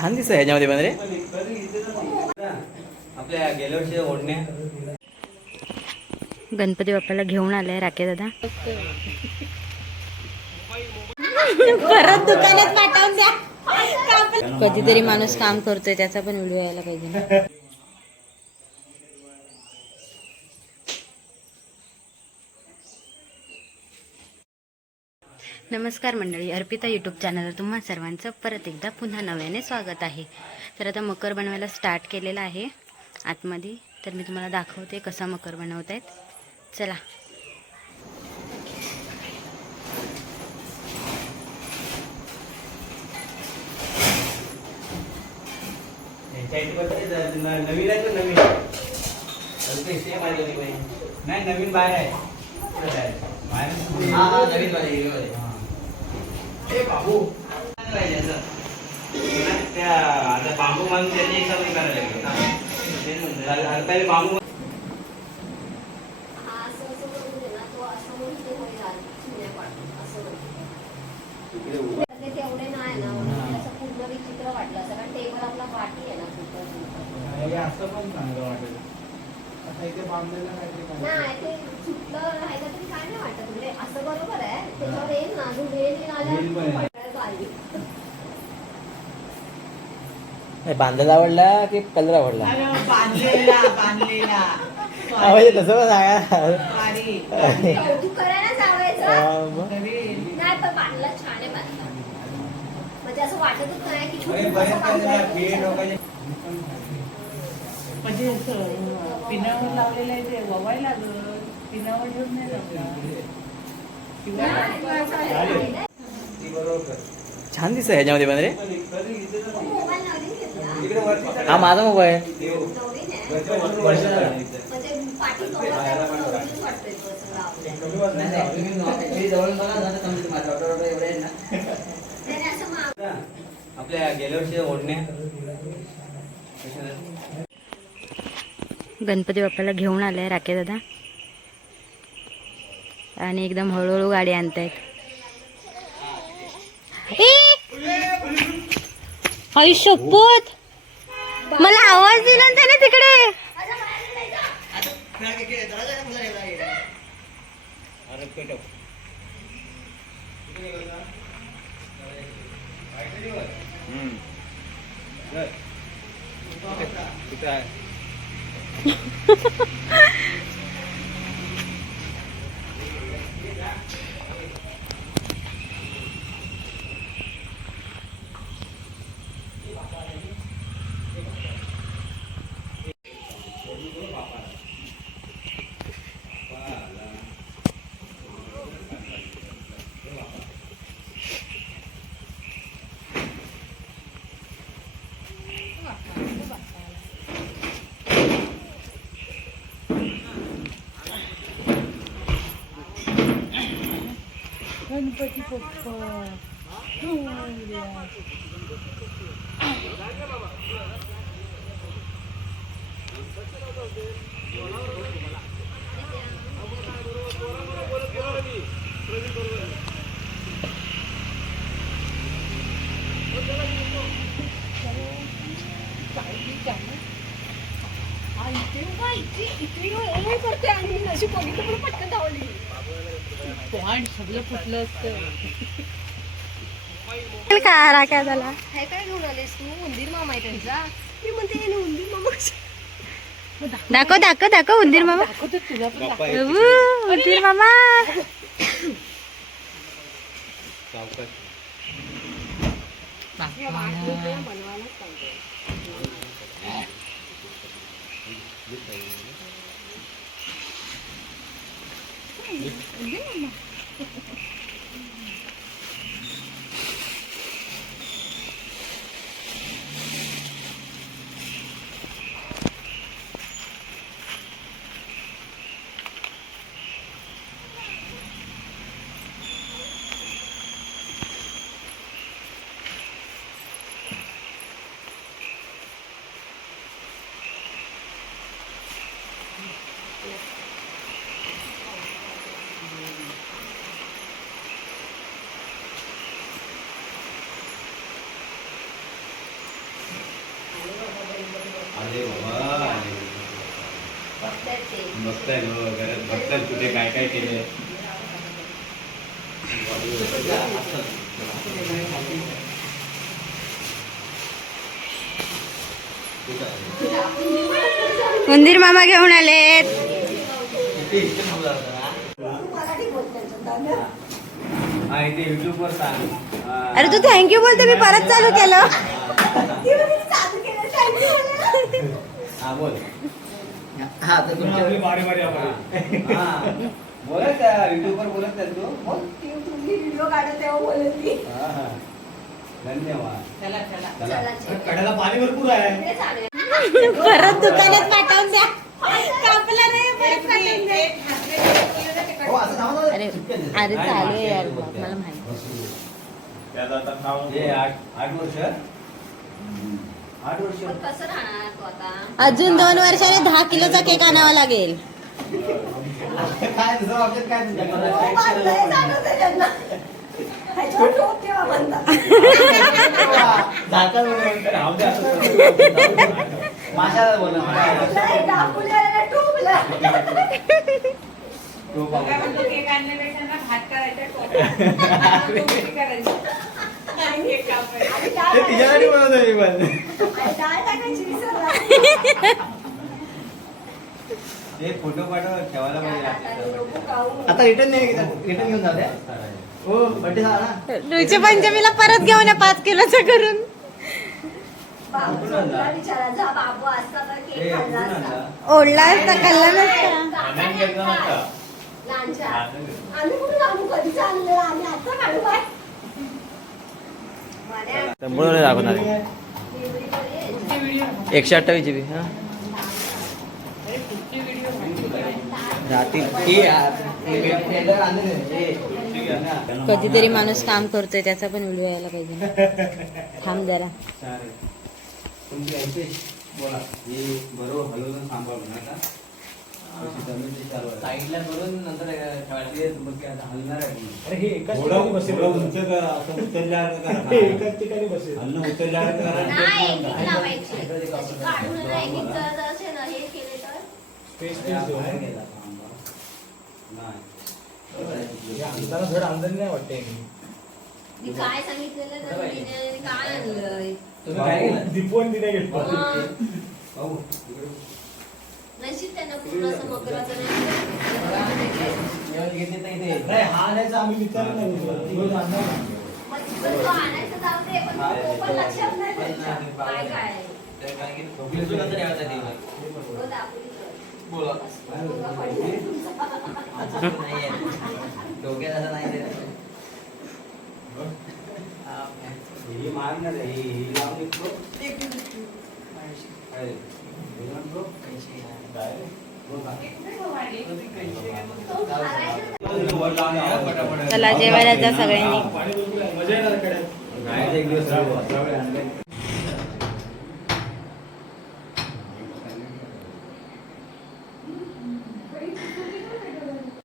छान दिसत ह्याच्यामध्ये पण रे. आपल्या गेल्या वर्षी ओढण्या गणपती बाप्पाला घेऊन आलाय राके दादा. परत दुकानात पाठवून द्या. कधीतरी माणूस काम करतोय त्याचा पण व्हिडिओ यायला पाहिजे ना. नमस्कार मंडळी, अर्पिता यूट्यूब चॅनलवर तुम्हा सर्वांचं परत एकदा पुन्हा नव्याने स्वागत आहे. तर आता मकर बनवायला स्टार्ट केलेला आहे आतमध्ये. तर मी तुम्हाला दाखवते कसा मकर बनवत आहेत. चला. नवीन आहे. नाही नवीन बाहेर आहे. नवीन बाबू त्या आता बांबू मागून त्याची एक सवय करायला लागेल. पहिले बांबू तेवढे नाही ना पूर्ण विचित्र वाटलं असं. कारण टेबल आपला पाठी आहे ना असं पण चांगलं वाटेल. नाही ते सुटलं राहिलं तरी काय नाही वाटत. म्हणजे असं बरोबर आहे त्याच्यावर येईल ना बांधायला आवडला की कलर आवडला? तसं पण कौतुक करायलाच आवडायचं. नाही पण बांधला छान आहे. बांधला म्हणजे असं वाटतच नाही की म्हणजे पिनावर लावलेलं आहे ते ववायला लागत. पिनावर ठेवून नाही लावला. छान दिसत ह्याच्यामध्ये पण रे. हा माझा मोबाईल. आपल्या गेल्या वर्षी ओढण्या गणपती बाप्पाला घेऊन आलाय राके दादा आणि एकदम हळूहळू गाडी आणतायत. शपथ मला आवाज दिला ना त्याने तिकडे. गणपती पप्पा करते आणि अशी बघितलं पण पटकन धावली. पॉइंट सगळं फुटलं असतं. का राख्या झाला हे काय घेऊन आलेस तू? उंदीर मामा आहे त्यांचा. मी म्हणते उंदीर मामा. दाखव दाखव दाखव उंदीर मामा. तुला पण उंदीर मामा. ते. बघताय लो घरात बघताय कुठे काय काय केलंय. उंदीर मामा घेऊन आलेत. मराठी बोलते दादा. हा इथे युट्यूब वर सांग. अरे तू थँक्यू बोलते, मी परत चालू केलं. ती म्हणे मी चालू केलं, thank you म्हणे. हा बोल. हा तर तुमच्या बोलत त्या युट्यूब वर बोलत त्या तू बोल. तुम्ही व्हिडिओ काढत तेव्हा बोलत ती. हा. धन्यवाद. चला चला चला, चला. कड्याला पाणी भरपूर आहे. इकडे चालूया. परत दुकानात पाठवून द्या. कापला नाही, परत पाठवून द्या. हो असं नाव अरे अरे चालू आहे यार, मला माहिती. हे 8 वर्ष. 8 वर्ष. पण कसं राहणार तू आता? अजून 2 वर्षाने 10 किलोचा केक आणावा लागेल. काय दुसरं ऑप्शन काय तुमच्याकडे? हो, बांधलंय जाणं त्याच्यातनं. ह्याच्यावर टोप ठेवा म्हणतात. झाकण राहू दे असं. माशाला बोला नाही, दाखवलेलं टोपलं. तो काय पाहू. म्हणतो, केक आणण्यापेक्षा ना भात करायचा, टोप. टोपी करायची. आणि केक कापायचा. आणि डाळ तिच्यासाठी टाकायची. बनवतो मी पण. आणि डाळ टाकायची विसरला. ते फोटो पाठव ठेवायला पाहिजे आता आपल्याला. नको खाऊ. आता रिटर्न नाही रिटर्न घेऊन जाऊ द्या. हो बड्डे झाला ना. रुची पंचमीला परत घेऊन या 5 किलोचा करून. बाबू झोपला बिचारा. जा बाबू असता तर हे केक खाल्ला कुठून असता. आणला? ओढला असता, खाल्ला नसता. आनंद घेतला नसता. लहानच्या. आम्ही कुठून आणू? कधीच आणलेलं आम्ही आता काढू काय? बऱ्या. संपूर्ण दाखवणार डिलिव्हरी बरी आहे. पुढचे व्हिडिओ 128 GB हा अरे पुढचे व्हिडिओ माहिती रात्री कधीतरी माणूस काम करतोय, त्याचा पण व्हिडिओ यायला पाहिजे. थांब जरा. तुमची ऐकते बोला. हे बरोबर हलवून सांभाळून नका. अशी जमीन ती चालू आहे. साईडला करून नंतर ते बघ की आता हलणार आहे तुम्ही. अरे हे एकाच थोडं ठिकाणी बसेल. थोडं उंच करा, असं उचलल्यावर करा. हे एकाच ठिकाणी बसेल. हलणं उचलल्यावर करा. नाही, एक लावायची. तशी काढून ना, एक जर असे ना, हे केले तर स्पेस हा, स्पेस देऊ. बाहेर गेला थांबा. नाही. हे अंधारा धड अंधार नाही वाटते. मी काय सांगितलेलं तर तिने काय आणलंय. तुम्ही काय केलं दीपवन दिने घेतलं. हा. भाऊ, इकडे. नशीब त्यांना पूर्ण असं मकराचं नाही. जेवण घेतले तर इथे नाही हा आणायचा आम्ही विचारलं नाही दिवस आणणार नाही. मग तिथं तो आणायचं जाऊ दे, पण तो पण लक्षात नाही त्यांच्या. काय काय आहे. झोपली नंतर यायचा दिवस. तो दाखवली तर. बोला असं डोका पडलाय तुमचा. असं नाहीये. डोक्यात असं नाही रे. ही मारणार आहे. ही लावून इकडं. काय? हे म्हणतो? बघा. तो मारायचा. वर लावून आवाज पटापट. चला जेवायला जा सगळ्यांनी. पाणी भरपूर आहे. मजा येणार कड्यात. नाही, एक दिवस राहू. 11 वेळ आणले.